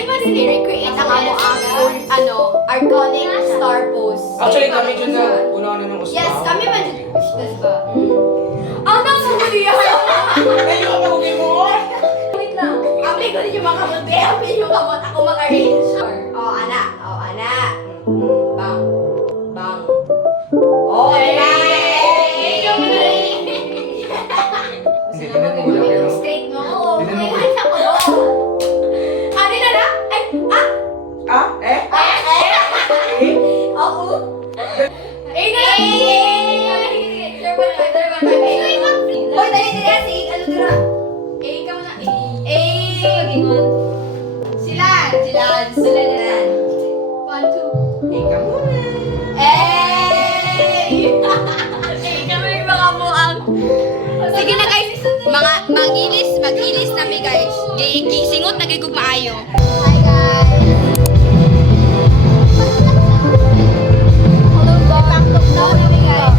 may mas i-recreate ang amo ang iconic star pose. Actually, kami dyan na una na ng uspa. Yes, kami man dyan. Ba? Ang nakamuli ako. Kayo ang magugi mo! Wait lang. Amin ko din yung mga kamot. Amin yung kamot. Ako mag-arrange. Oh, ana. Oh, ana. Bang. Bang. Oh, ana. Hindi, tinan mo wala kayo. Straight mo. Oo. Tinan mo. May handa ko doon. Ano na na? Ay, ah. Ah? Eh? Eh? Oo. Eh, na lang. Hoy, dali dali si ano dira? Ka muna. Sila na. 1 2. Ika muna. Kami mga muang. Sige na guys, mag-ilis na mi guys. Gisingot na gigug maayo. Hi guys. Hello guys. Pang-lockdown na mi guys.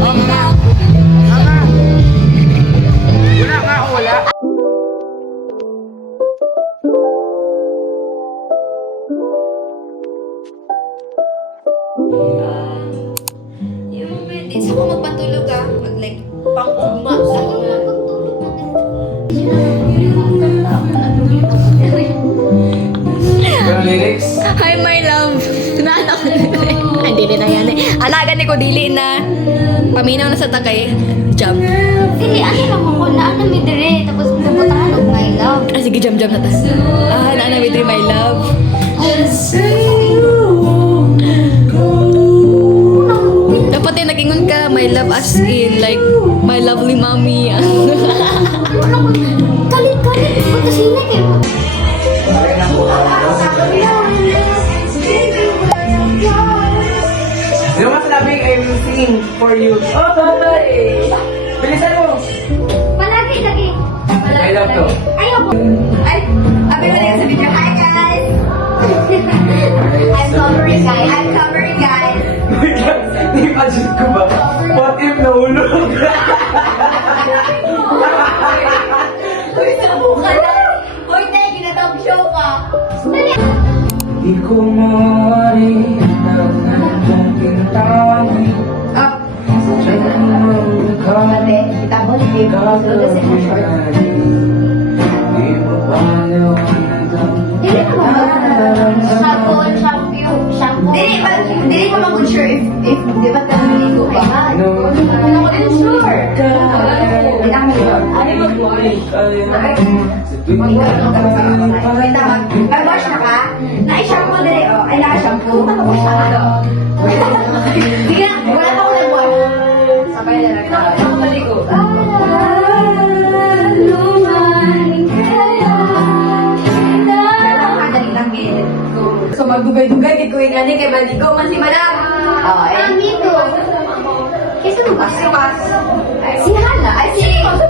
Oh, mama. Mama. Wala nga o wala. Yung medits ako magpatulog ah. Mag-like pang-ugma. Ako na magpatulog Pero lyrics? Hi my love. Naanak ko na. Ay, dili na yan eh. Anagan ni ko, dili na. Paminaw na sa tagay. Jump. Dili, ano lang ako, naano mi dire, tapos pinaputahan og my love. Ah, sige, jump na ta. Ah, naana with my love. Dapat yung nagingon ka, my love as in, like, my lovely mommy. Kalit-kalit, pagkasinig eh. Sino mas labing I will sing for you? Oh, babay! Bilisan mo! Palagi lagi. I love to. Ayoko. Ay, abi mo din sa video. Hi guys! I'm covering guys. I'm covering guys. Wait lang, imagine ko ba? What if nahulog? Uy, sabu ka na. Uy, tayo, ginatawag show ka. Di ko mawari ng pintangi. Up. Ate, kita mo, hindi ko gusto sa short. Di mo palaw Dili ko shampoo, shampoo. Dili ko lang sure if di ba tayo niligo ka. Ano ko din sure. Hindi na kami sure. Ano Wait, tama. Mag-wash na ka? Na-shampoo din eh. Oh, ay, naka-shampoo. Hindi na, wala pa ako nag-wash. Sabay na lang. Hindi ako maligo. So magdugay-dugay kay Kuya Gani kay Baligo man si Madam. Oh, eh. Me too. Kasi mo ba? Si Hana, ay si Kundi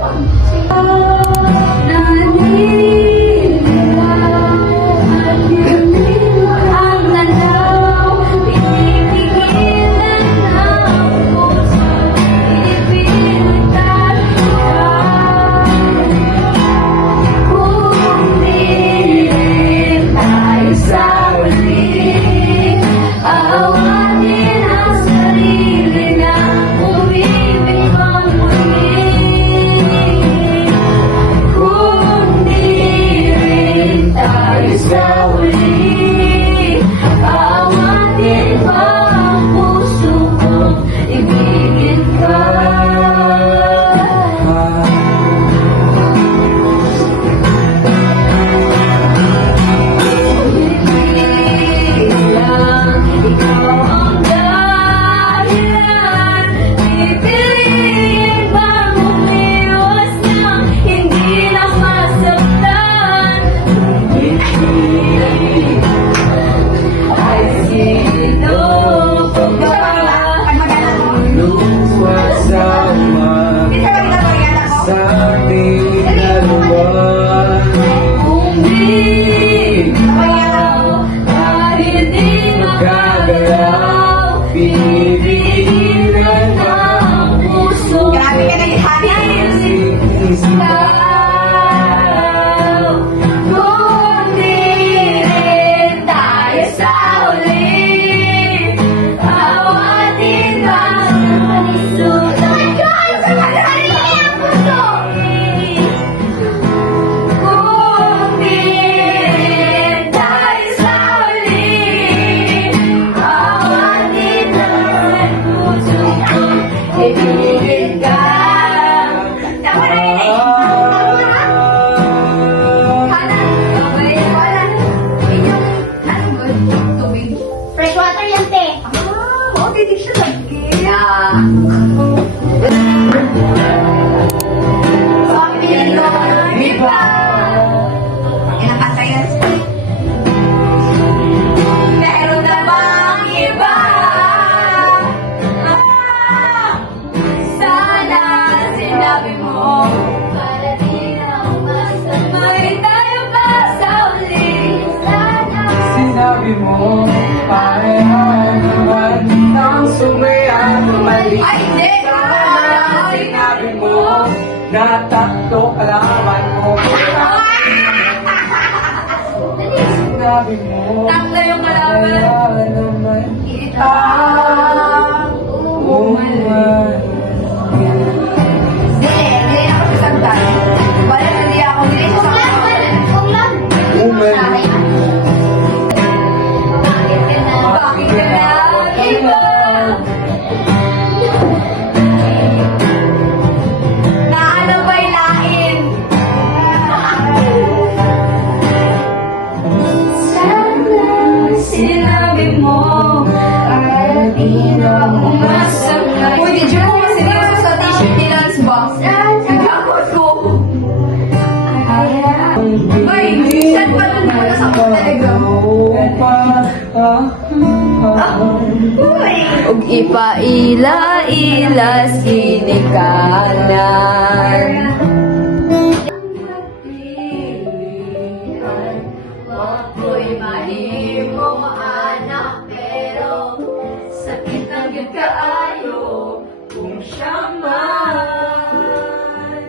galaw, pinipigilan ng puso. Grabe ka na gitana. Kung di rin tayo sa uli, awatin ang panisulat. Kung di rin tayo sa uli, awatin ang puso ko. Ibigin ka. Tama na yun eh. Fresh water yan, te. Okay, di siya lagi. Meron na bang iba? Sana sinabi mo para di na masamay tayo pa sa uli. Sana Sinabi mo, parehan naman ng sumaya tumalis. Ay, hindi! Sana sinabi mo, na tatlo kalaban ko. Sinabi mo, Tatlo yung kalaban. parehan naman ang umuman. Hindi ako sasagdan. Wala na di ako. Hindi ko sa Woman. bakit ka na? Bakit ka na iba? Na ano ba'y lain? Sana sinabi mo para di na umasamay. Uy, did you know seryoso sa t-shirt ni Lance ba? Nagkakot ko. Uy, saan ba nun mo sa Telegram? Ug ipaila-ila sinikanan. Ako'y mahimo anak pero sakit ang yun kaayo kung siya man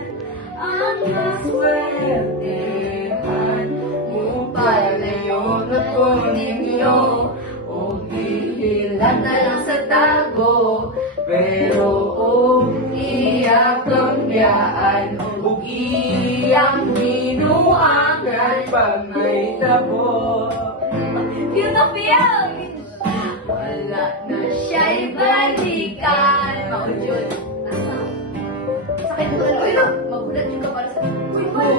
ang naswertehan upay layo na ko ninyo o hihilan na lang sa tago pero iyak ang biyaan ug iyang binuangan Pag may tabo, Feel na feel! Wala na siya'y balikan. Maudyon. Sakit mo na. Uy, magulat yung ka para sa... Uy, uy.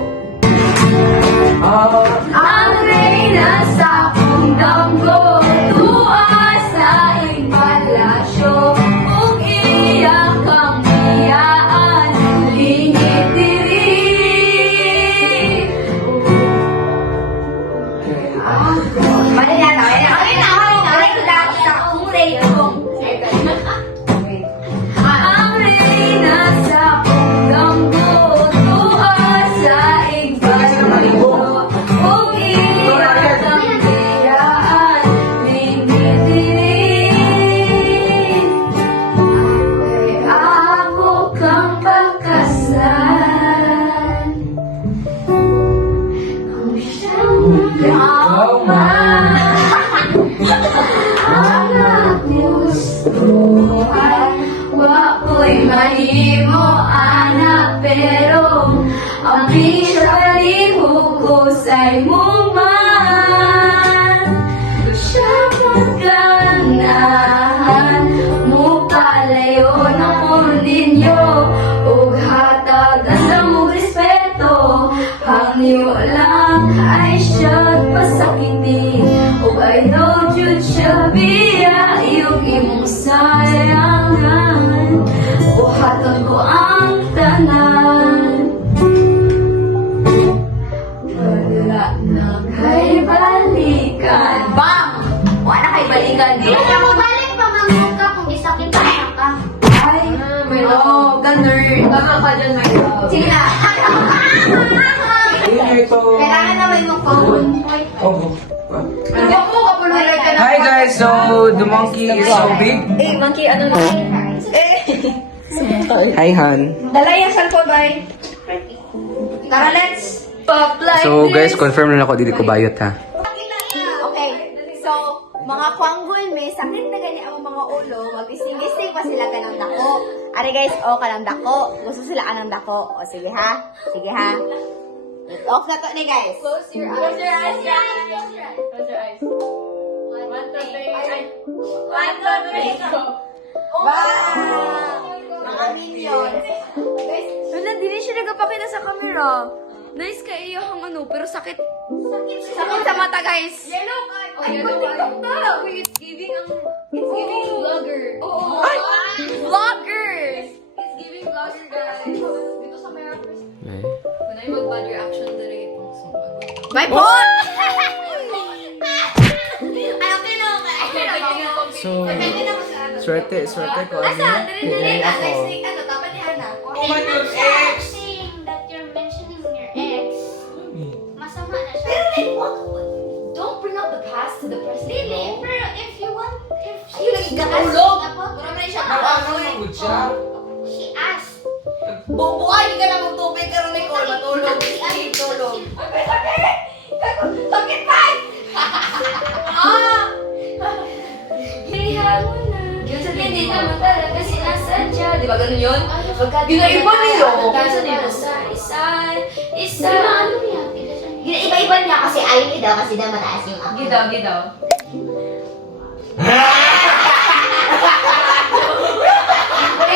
Ang reyna sa akong damgo, tuwa sa iyong palasyo, ug iyak ang biyaan, lingit diri. Mali na to. Okay na. Ang reyna sa akong damgo, tuwa sa iyong palasyo, ug iyak ang biyaan, lingit diri. Ako kang pagkasan, kung siyang man ang gustuhan. Wako'y mahimo anak pero ang pinaliho ko sa'y mo man. Siya maganahan mo palayo na ko ninyo ug hatagan sa mong respeto. Hangyo lang ay siya pasakiti ug I know jud siya biya iyong imong sayangan. Buhaton ko ang tanan. Wala na kay balikan. Bam! Wala kay balikan. Di na mo balik pa ka kung di sakit ka ka. Ay, ganun. Tama ka dyan, my love. Sige na. ito. Kailangan na may phone. Oh, Huwag mo, kapuluray ka na. Hi guys, so the monkey is so big. Eh, monkey, ano na? Hi, Han. Dalay ang cellphone, bye. Tara, let's pop like So guys, this. confirm na ako, dili ko bayot ha. Okay, so, mga kwanggol, may sakit na gani ang mga ulo, magising-gising pa sila ka ng dako. Ari guys, ka ng dako. Gusto sila ka ng dako. O, sige ha? Sige ha? Off na to ni guys. Close your eyes. Close your eyes, guys. Close your eyes. 1, 2, 3, go. Wow! Mga minions. Guys, wala, di siya nagpapakita sa camera. Nice ka iyahang ano, pero sakit. Sakit sa mata, guys. Yellow ka. Ay, TikTok na. It's giving vlogger. Ay! Vloggers! It's giving vlogger, guys. Dito sa may When I mag-bad reaction, dali itong sumbag. My phone! Ay, okay na. Okay na. So, Depende naman sa ano. swerte ko. Asa? Dali. ako. Ano, dapat ni Hana. Oh my God, ex! Saying that you're mentioning your ex, masama na siya. Pero like, what? Don't bring up the past to the present. Really? Pero if you want, if Ay, lagi ka asked tulog. about Mura na siya. she asked. Bubuhay ka na magtubig ka rin, Nicole. Matulog. Sige, tulog. Ay, sakit! Sakit pa! Hindi naman talaga sinasadya. Di ba ganun yun? Ginaiba niyo. Isa. Ano yan? Ginaiba niya kasi ayaw niya daw kasi daw mataas yung ako. Gidaw.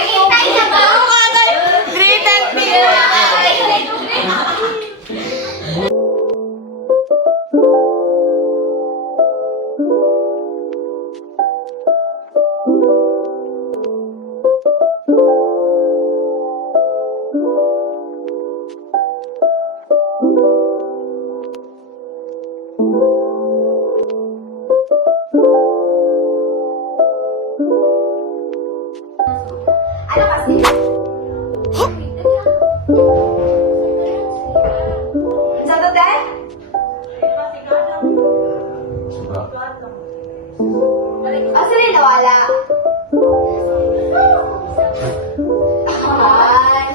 Hintay na ba? 3:10 p.m. Ano kasi? Sa to, Dad? Asa rin nawala? Ay.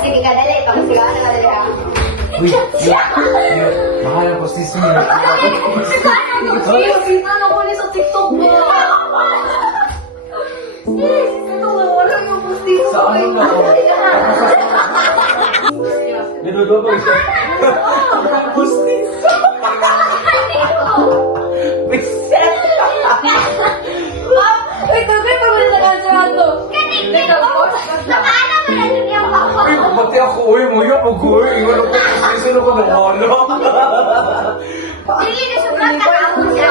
Sige ka, dali. Pagkasigawan na ka, dali ka. Uy, mahal ko si Sumira. Ano ko niya sa TikTok mo? Sis, ito nga, wala yung postiso. Sa ano na ako? Niludobo siya. Pustiso! May set! Uy, tabi, pagod na kansahan to. Nakaano mo na yung yung bako? Uy, pati ako, uy, muyo, mag-uy. Iwan ako, pustiso ko ng ano. Hindi na sobrang kakao siya.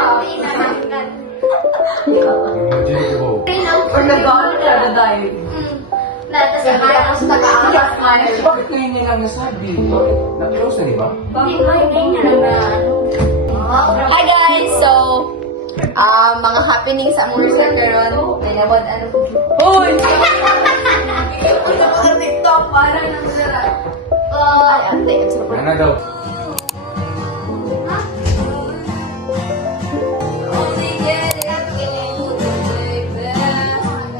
Imagine ko. Or nag-ano na dahil. Natasabay ako sa taga-akas. Bakit ngayon niya lang nasabi? Na-close na, di ba? Hi guys! So, mga happening sa among resort karon. May nabod ano. Hoy! Ito ka TikTok para nang sira. Ay, ate, super. Ano daw? Only getting older, baby.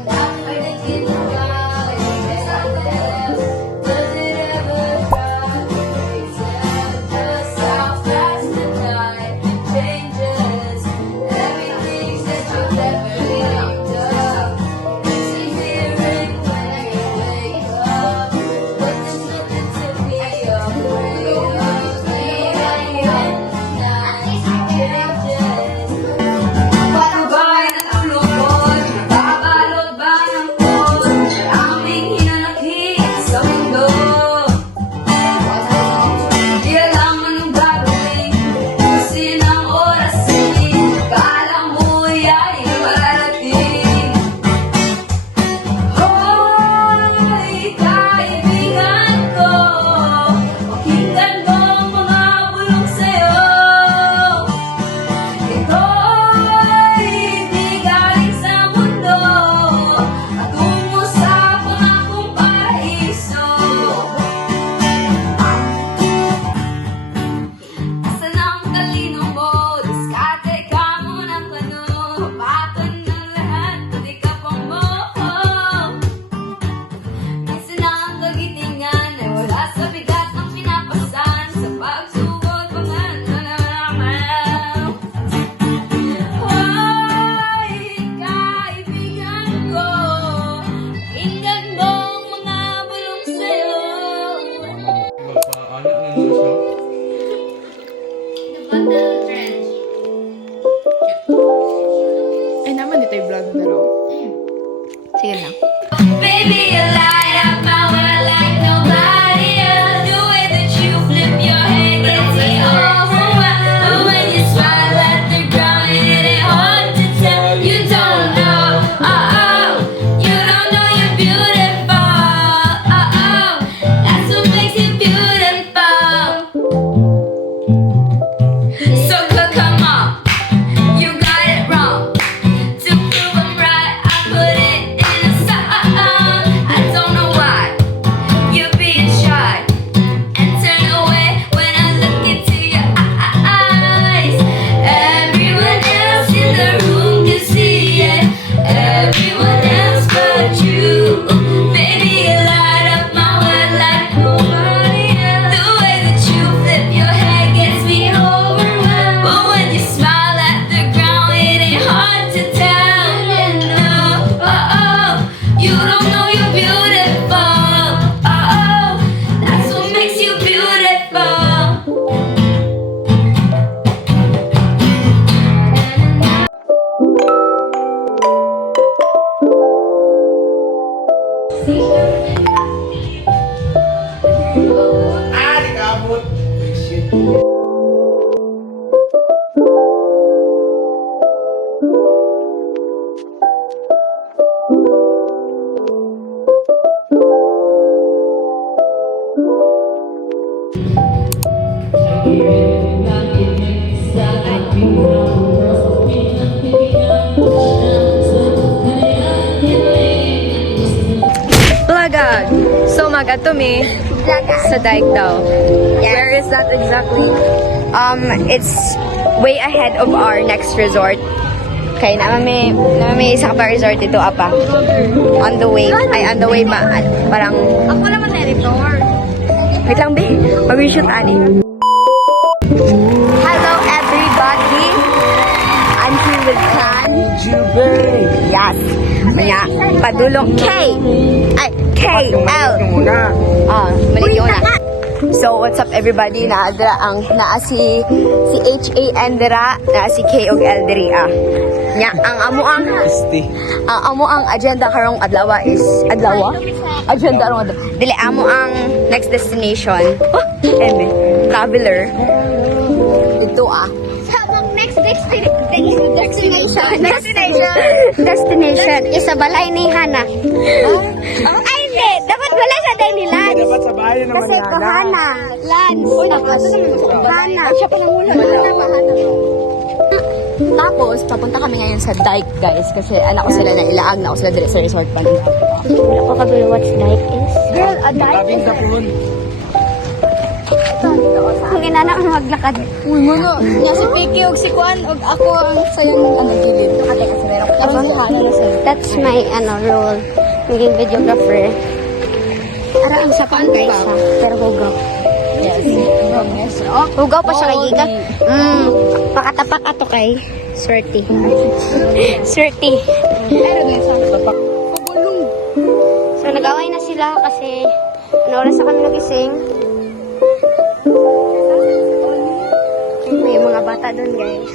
After the kid died, yes I live. Does it ever drive you crazy? Just how fast the time changes. Everything's just you never dreamed of. It's hearing when you wake up, but there's nothing to be afraid of. pero... Sige lang. Baby, you light up my world like nobody else. The way that you flip your head gets me overwhelmed. But when you smile at the ground, it ain't hard to tell. You don't know, you don't know you're beautiful. That's what makes you beautiful. So come on, you got it wrong. To prove I'm right, I put it in a song. I don't know why you're being shy and turn away when I look into your eyes. Everyone else in the room can see it. Everyone else but you. Baby, you light up my world like nobody else. The way that you flip your head gets me overwhelmed. But when you smile at the ground, it ain't hard to tell. No, you don't know you're beautiful. That's what makes you beautiful. Ah, di kabut. Shit. Plagag! So, magatumi sa dike daw. Where is that exactly? It's way ahead of our next resort. Okay, may isa ka pa resort dito, apa. On the way. Ay, on the way ba? Parang... Ako naman na-resort. Wait lang, be. Mag-reshoot, ani. Hello, everybody. I'm here with Kan. Yes. Kaya, padulong K. Ay, KL. Mali yung una. So, what's up everybody? Naa si H.A.N. dira, naa si K og L diri Nya, ang amo ang agenda karong adlaw is agenda karong adlaw. Dili amo ang next destination. Traveler. Dito Sabang next destination is sa balay ni Hana. Ay, hindi. Dapat balay sa day ni Lance. Dapat sa bayan naman Kasi ni ko Hana. Hana. Lance. Tapos Hana. Siya pa Tapos, papunta kami ngayon sa dike, guys. Kasi anak ko sila na ilaag na ako sila dire sa resort pa nila. Wala ko kabilo what dike is. Girl, a dike Tabing is sa puhon. ang inana ang maglakad. Uy, mga, niya si Piki og si Kwan og ako ang sayang gilid. Kasi meron ko si Hana na sa'yo. That's my role. Maging videographer. Ara ang sapang guys ha. Pero hugaw. Yes. Hugaw pa siya kay Giga. Pakatapak ato kay Swerte. Swerte. So nag-away na sila kasi ano oras na kami nagising. May mga bata doon guys.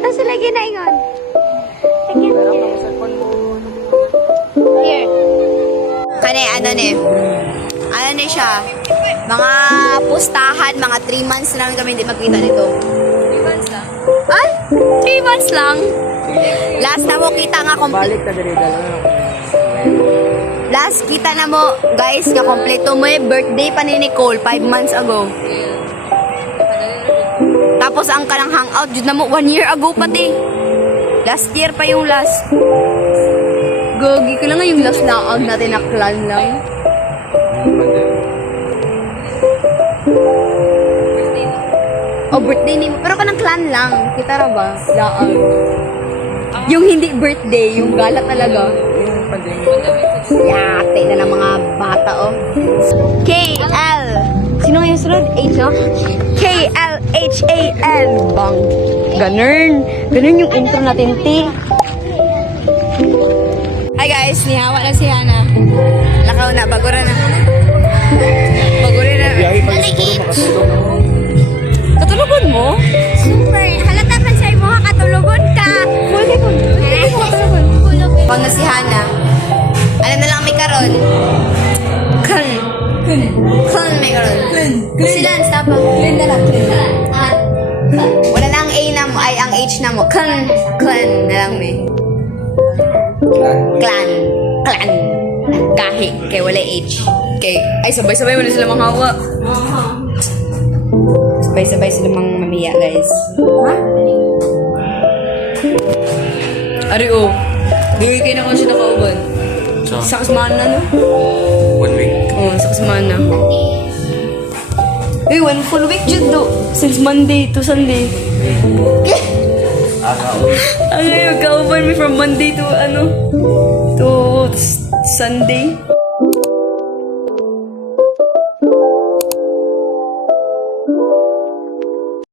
Nasa lagi na ingon. Here. Kani, ano ni siya? Mga pustahan, mga 3 months lang kami hindi magkita nito. 3 months lang? Ay? 3 months lang? Last na mo kita nga Balik ka diri dala. Last kita na mo, guys, nga kompleto mo yung birthday pa ni Nicole 5 months ago. Tapos ang kanang hangout, jud na mo 1 year ago pati. Last year pa yung last. Gogi ko lang nga yung last laag natin na clan lang. Oh, birthday ni mo. Pero kanang clan lang. Kita ra ba? Laag. Yung hindi birthday, yung gala talaga. Yate na ng mga bata, oh. KL. Sino yung sunod? H, no? KLHAL. Bang. Ganun. Ganun yung intro natin, T. Hi guys, nihawa na si Hana. Lakaw na, bagura na. Bagura na. Balay H. Katulugan mo? Super. Halata man sa'yo mo, katulugon ka. Ako na si Hana. Ano na lang may karon? Kun. Kun may karon. Si Lance, tapang. Kun na lang. Wala na ang A na mo, ay ang H na mo. Kun na lang may. Clan. Kahit. Kay wala H. Kay, ay sabay-sabay mo na sila manghawa. Sabay-sabay sila mang mamiya, guys. Ha? Ari, oh. Gawin kayo na kung siya nakauban. Sa kasmana, no? 1 week. Oo, sa kasmana. Eh, 1 full week, Jude, do. Since Monday to Sunday. Ano yung kauban me from Monday to, to Sunday?